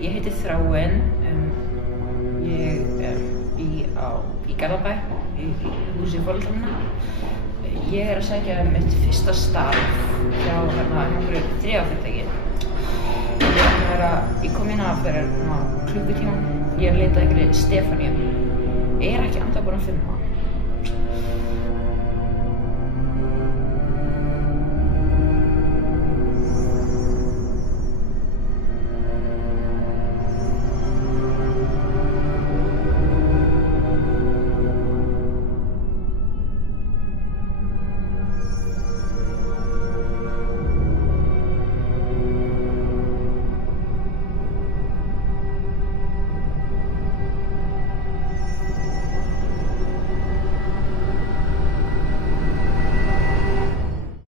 Ég heiti Þráinn, ég bý í Garðabæ, í húsi foreldra minna. Ég að sækja mitt fyrsta starf hjá einhverju þrifafyrirtæki. Ég kom hérna fyrir klukkutíma. Ég leitaði einhverri Stefaníu. Ekki enda búin að finna.